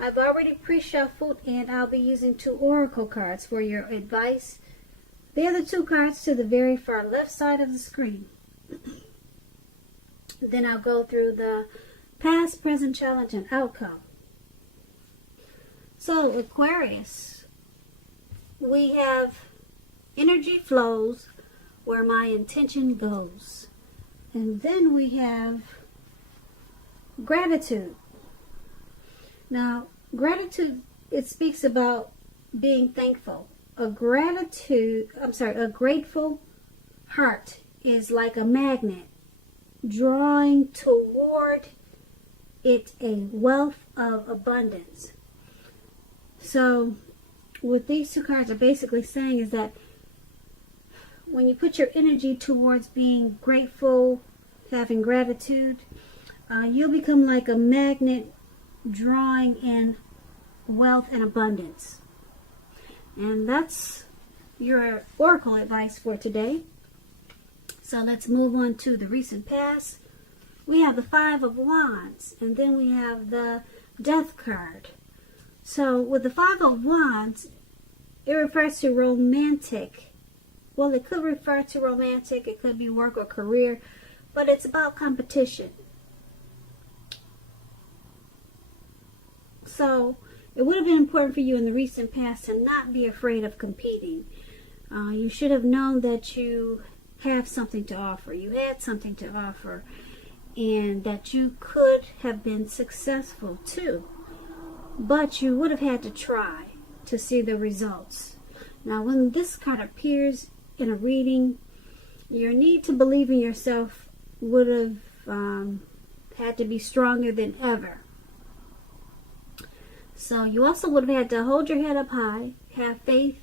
I've already pre-shuffled, and I'll be using 2 oracle cards for your advice. They're the 2 cards to the very far left side of the screen. Then I'll go through the past, present, challenge, and outcome. So, Aquarius, we have energy flows where my intention goes. And then we have gratitude. Now, gratitude, it speaks about being thankful. A grateful heart is like a magnet, drawing toward it a wealth of abundance. So, what these 2 cards are basically saying is that when you put your energy towards being grateful, having gratitude, you'll become like a magnet drawing in wealth and abundance. And that's your oracle advice for today. So let's move on to the recent past. We have the 5 of Wands, and then we have the Death card. So with the 5 of Wands, it refers to romantic. Well, it could refer to romantic, it could be work or career, but it's about competition. So it would have been important for you in the recent past to not be afraid of competing. You should have known that you have something to offer. You had something to offer, and that you could have been successful too. But you would have had to try to see the results. Now, when this card appears in a reading, your need to believe in yourself would have had to be stronger than ever. So you also would have had to hold your head up high, have faith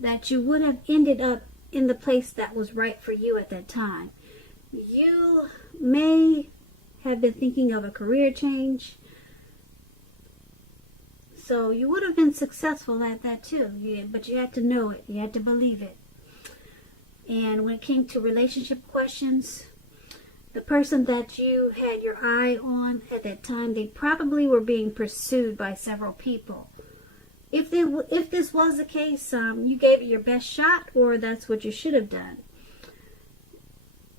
that you would have ended up in the place that was right for you at that time. You may have been thinking of a career change, so you would have been successful at that too. But you had to know it. You had to believe it. And when it came to relationship questions, the person that you had your eye on at that time, they probably were being pursued by several people. If this was the case, you gave it your best shot, or that's what you should have done.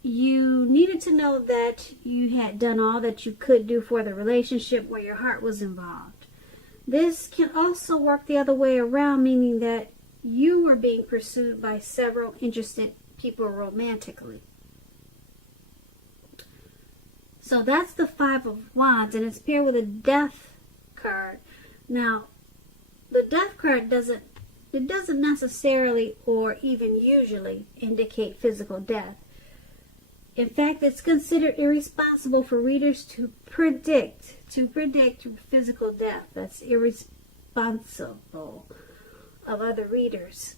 You needed to know that you had done all that you could do for the relationship where your heart was involved. This can also work the other way around, meaning that you were being pursued by several interested people romantically. So that's the 5 of Wands, and it's paired with a Death card. Now, the Death card doesn't necessarily or even usually indicate physical death. In fact, it's considered irresponsible for readers to predict physical death. That's irresponsible of other readers,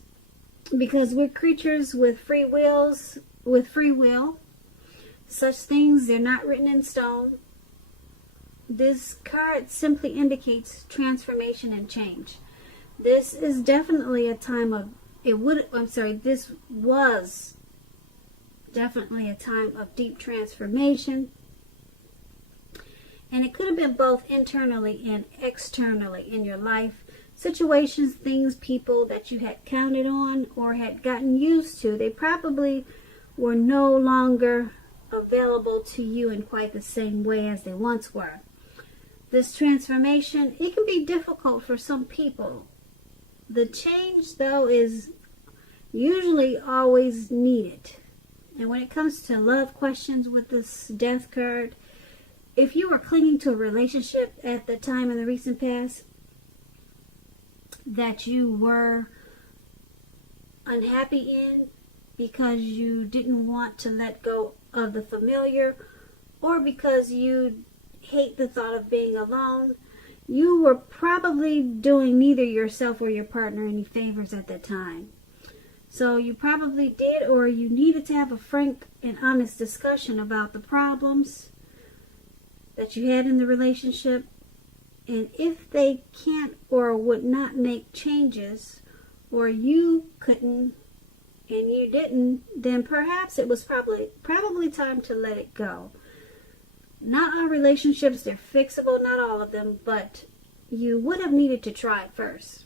because we're creatures with free will. Such things, they're not written in stone. This card simply indicates transformation and change. This is definitely a time of this was definitely a time of deep transformation. And it could have been both internally and externally in your life. Situations, things, people that you had counted on or had gotten used to, they probably were no longer available to you in quite the same way as they once were. This transformation, it can be difficult for some people. The change, though, is usually always needed. And when it comes to love questions with this Death card, if you were clinging to a relationship at the time in the recent past that you were unhappy in because you didn't want to let go of the familiar, or because you hate the thought of being alone, you were probably doing neither yourself or your partner any favors at that time. So you probably did, or you needed to have a frank and honest discussion about the problems that you had in the relationship. And if they can't or would not make changes, or you couldn't and you didn't, then perhaps it was probably time to let it go. Not all relationships, they're fixable, not all of them, but you would have needed to try it first.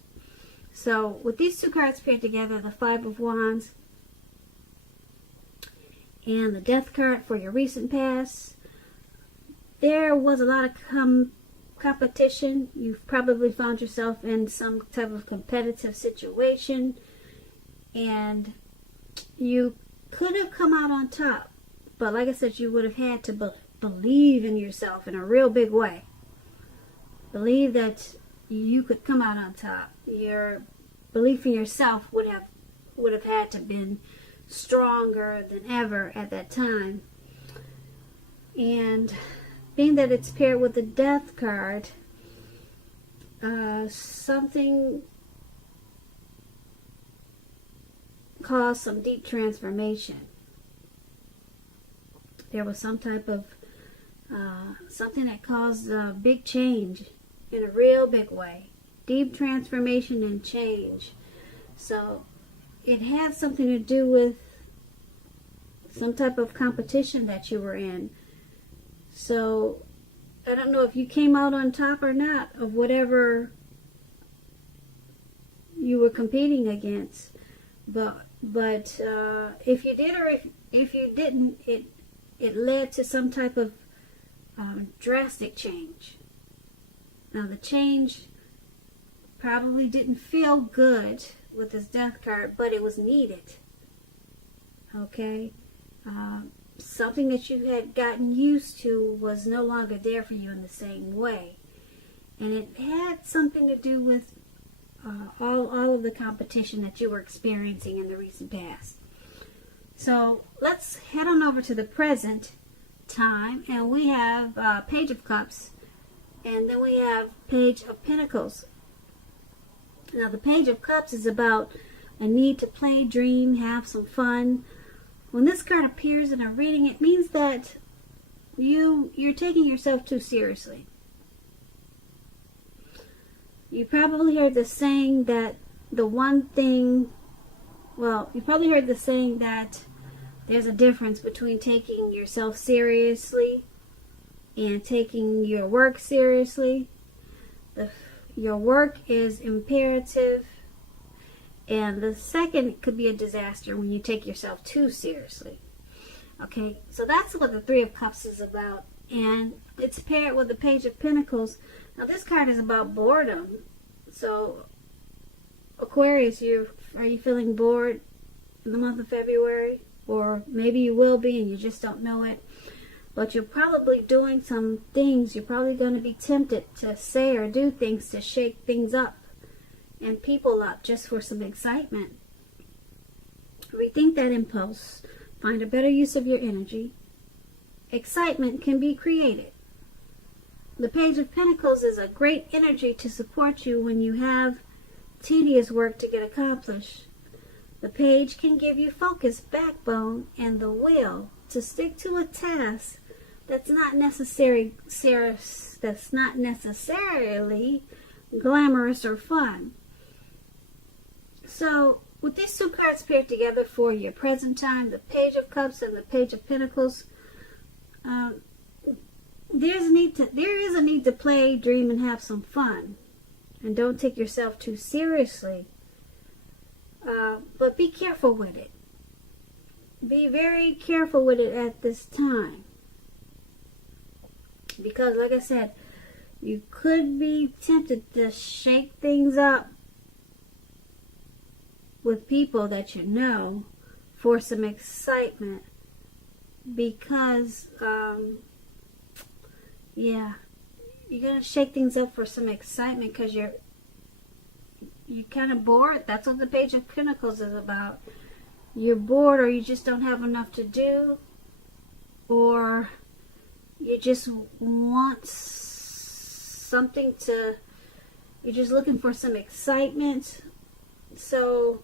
So with these two cards paired together, the Five of Wands and the Death card for your recent past, there was a lot of competition. You've probably found yourself in some type of competitive situation, and you could have come out on top. But like I said, you would have had to believe in yourself in a real big way. Believe that you could come out on top. Your belief in yourself would have had to been stronger than ever at that time. And being that it's paired with the Death card, something caused some deep transformation. There was some type of something that caused a big change in a real big way. Deep transformation and change. So it had something to do with some type of competition that you were in. So I don't know if you came out on top or not of whatever you were competing against. But if you did or if you didn't, it led to some type of drastic change. Now the change probably didn't feel good with this Death card, but it was needed. Okay? Something that you had gotten used to was no longer there for you in the same way. And it had something to do with all of the competition that you were experiencing in the recent past. So let's head on over to the present time, and we have Page of Cups, and then we have Page of Pentacles. Now the Page of Cups is about a need to play, dream, have some fun. When this card appears in a reading, it means that you're taking yourself too seriously. You probably heard the saying that you probably heard the saying that there's a difference between taking yourself seriously and taking your work seriously. Your work is imperative, and the second could be a disaster when you take yourself too seriously. Okay, so that's what the Three of Cups is about, and it's paired with the Page of Pentacles. Now this card is about boredom. So Aquarius, are you feeling bored in the month of February? Or maybe you will be and you just don't know it. But you're probably doing some things. You're probably going to be tempted to say or do things to shake things up and people up just for some excitement. Rethink that impulse. Find a better use of your energy. Excitement can be created. The Page of Pentacles is a great energy to support you when you have tedious work to get accomplished. The Page can give you focus, backbone, and the will to stick to a task that's not necessarily glamorous or fun. So, with these two cards paired together for your present time, the Page of Cups and the Page of Pentacles, there is a need to play, dream, and have some fun. And don't take yourself too seriously. But be careful with it. Be very careful with it at this time. Because, like I said, you could be tempted to shake things up with people that you know for some excitement. Because, you're going to shake things up for some excitement because you're kind of bored. That's what the Page of Pentacles is about. You're bored, or you just don't have enough to do, or you just want something you're just looking for some excitement. So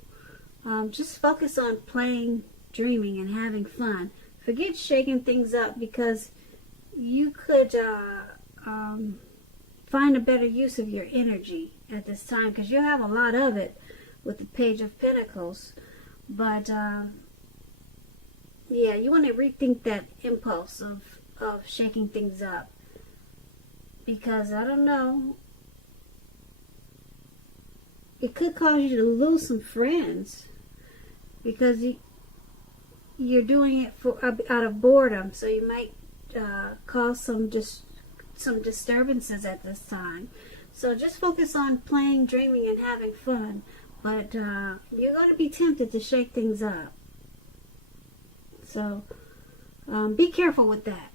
just focus on playing, dreaming, and having fun. Forget shaking things up, because you could find a better use of your energy at this time, because you'll have a lot of it with the Page of Pentacles. But you want to rethink that impulse of shaking things up, because I don't know, it could cause you to lose some friends because you're doing it out of boredom. So you might cause some disturbances at this time. So just focus on playing, dreaming, and having fun. But you're going to be tempted to shake things up. So be careful with that.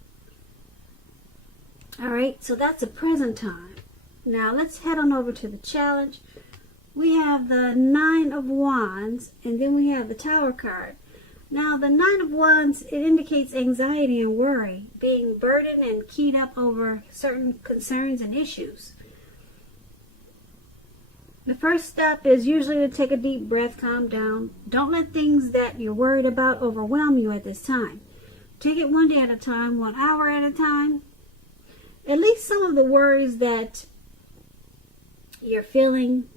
Alright, so that's the present time. Now let's head on over to the challenge. We have the Nine of Wands, and then we have the Tower card. Now the Nine of Wands, it indicates anxiety and worry, being burdened and keyed up over certain concerns and issues. The first step is usually to take a deep breath, calm down. Don't let things that you're worried about overwhelm you at this time. Take it one day at a time, 1 hour at a time. At least some of the worries that you're feeling,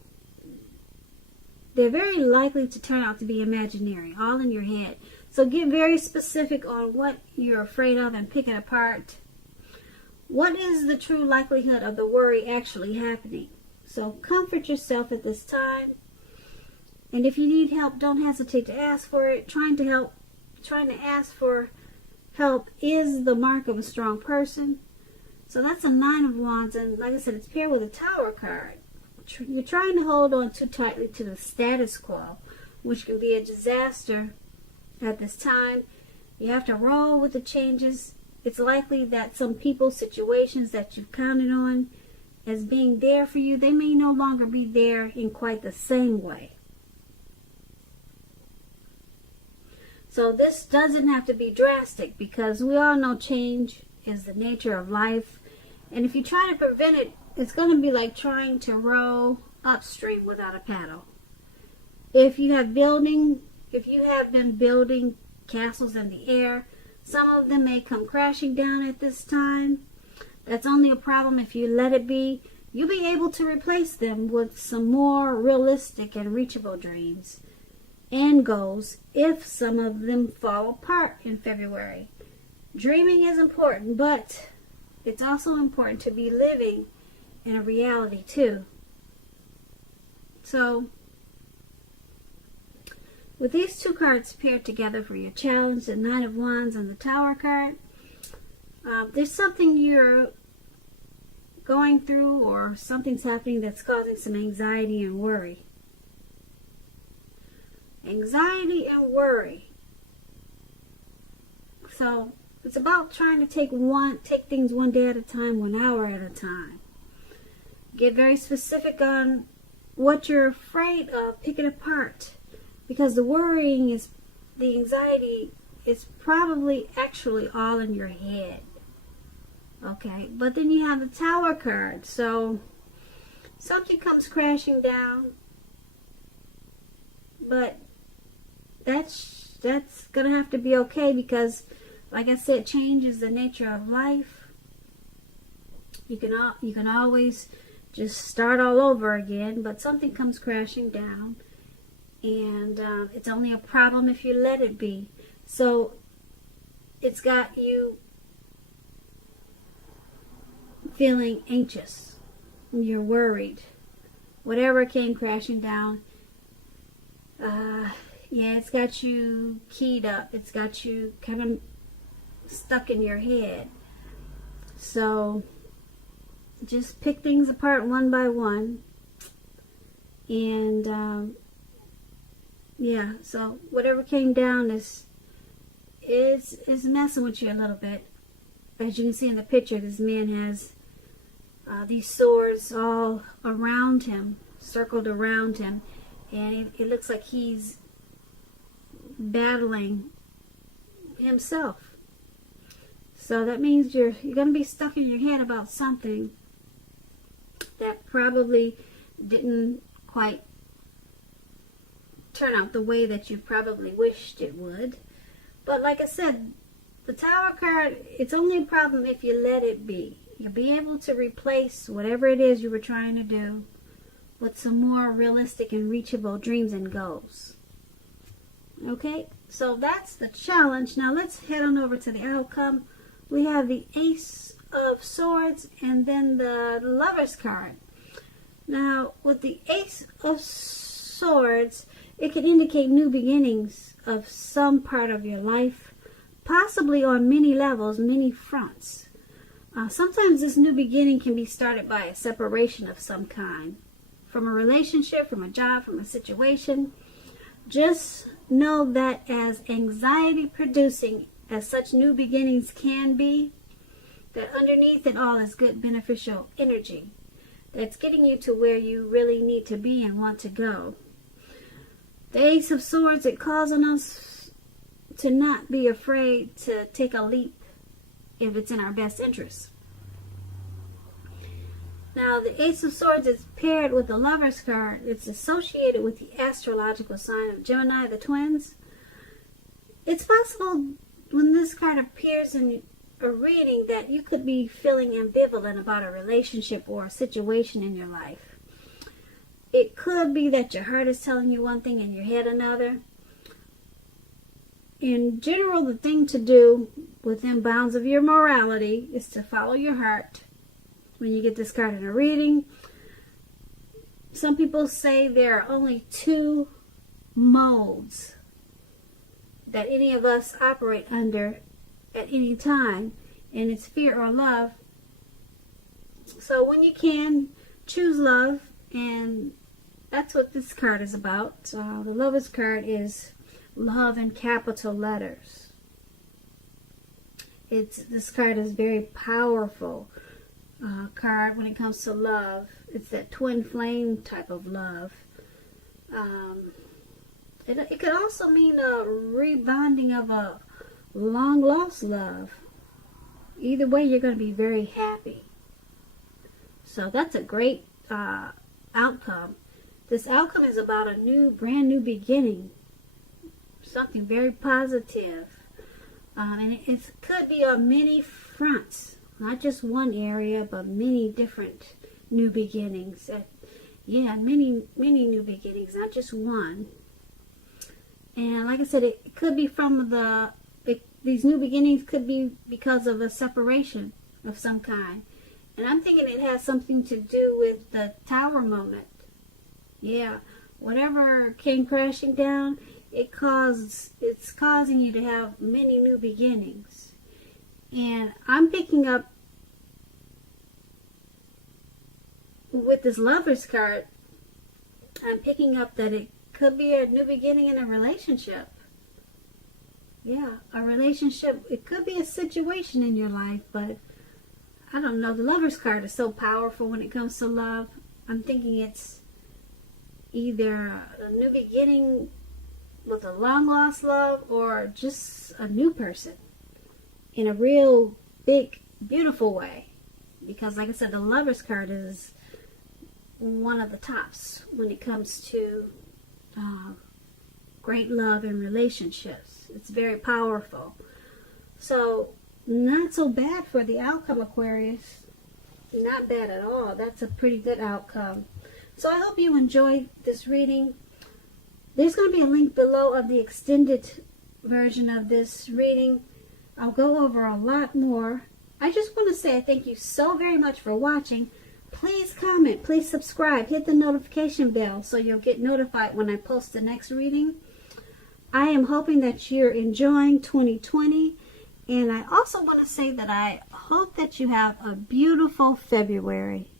they're very likely to turn out to be imaginary, all in your head. So get very specific on what you're afraid of and pick it apart. What is the true likelihood of the worry actually happening? So comfort yourself at this time. And if you need help, don't hesitate to ask for it. Trying to ask for help is the mark of a strong person. So that's a Nine of Wands. And like I said, it's paired with a Tower card. You're trying to hold on too tightly to the status quo, which can be a disaster at this time. You have to roll with the changes. It's likely that some people, situations that you've counted on as being there for you, they may no longer be there in quite the same way. So this doesn't have to be drastic, because we all know change is the nature of life. And if you try to prevent it, it's going to be like trying to row upstream without a paddle. If you have been building castles in the air, some of them may come crashing down at this time. That's only a problem if you let it be. You'll be able to replace them with some more realistic and reachable dreams and goals if some of them fall apart in February. Dreaming is important, but it's also important to be living in a reality too. So with these two cards paired together for your challenge, the Nine of Wands and the Tower card, there's something you're going through or something's happening that's causing some anxiety and worry. Anxiety and worry. So it's about trying to take things one day at a time, 1 hour at a time. Get very specific on what you're afraid of. Pick it apart. Because the anxiety is probably actually all in your head. Okay, but then you have the Tower card. So something comes crashing down, but that's gonna have to be okay, because like I said, change is the nature of life. You can always just start all over again, but something comes crashing down, and it's only a problem if you let it be. So it's got you feeling anxious, you're worried, whatever came crashing down, it's got you keyed up, it's got you kind of stuck in your head. So just pick things apart one by one, and so whatever came down is messing with you a little bit. As you can see in the picture, this man has these swords all around him, circled around him, and it looks like he's battling himself. So that means you're going to be stuck in your head about something that probably didn't quite turn out the way that you probably wished it would. But like I said, the Tower card, it's only a problem if you let it be. You'll be able to replace whatever it is you were trying to do with some more realistic and reachable dreams and goals. Okay, so that's the challenge. Now let's head on over to the outcome. We have the Ace of Swords and then the Lover's card. Now, with the Ace of Swords, it could indicate new beginnings of some part of your life, possibly on many levels, many fronts. Sometimes this new beginning can be started by a separation of some kind, from a relationship, from a job, from a situation. Just know that as anxiety producing as such new beginnings can be, that underneath it all is good beneficial energy that's getting you to where you really need to be and want to go. The Ace of Swords, it calls on us to not be afraid to take a leap if it's in our best interest. Now, the Ace of Swords is paired with the Lover's card. It's associated with the astrological sign of Gemini, the twins. It's possible when this card appears in a reading that you could be feeling ambivalent about a relationship or a situation in your life. It could be that your heart is telling you one thing and your head another. In general, the thing to do within bounds of your morality is to follow your heart when you get this card in a reading. Some people say there are only two modes that any of us operate under at any time, and it's fear or love. So when you can, choose love, and that's what this card is about. The Lover's card is love in capital letters. This card is very powerful card when it comes to love. It's that twin flame type of love. It could also mean a rebonding of a long lost love. Either way, you're going to be very happy. So that's a great outcome. This outcome is about a brand new beginning. Something very positive. And it could be on many fronts. Not just one area, but many different new beginnings. Many new beginnings, not just one. And like I said, it could be from these new beginnings could be because of a separation of some kind. And I'm thinking it has something to do with the Tower moment. Yeah, whatever came crashing down, it's causing you to have many new beginnings. And I'm picking up with this Lover's card, I'm picking up that it could be a new beginning in a relationship. Yeah, a relationship. It could be a situation in your life, but I don't know. The Lover's card is so powerful when it comes to love. I'm thinking it's either a new beginning with a long lost love or just a new person in a real big, beautiful way. Because like I said, the Lover's card is one of the tops when it comes to great love and relationships. It's very powerful. So, not so bad for the outcome, Aquarius. Not bad at all. That's a pretty good outcome. So I hope you enjoyed this reading. There's going to be a link below of the extended version of this reading. I'll go over a lot more. I just want to say thank you so very much for watching. Please comment, please subscribe, hit the notification bell so you'll get notified when I post the next reading. I am hoping that you're enjoying 2020, and I also want to say that I hope that you have a beautiful February.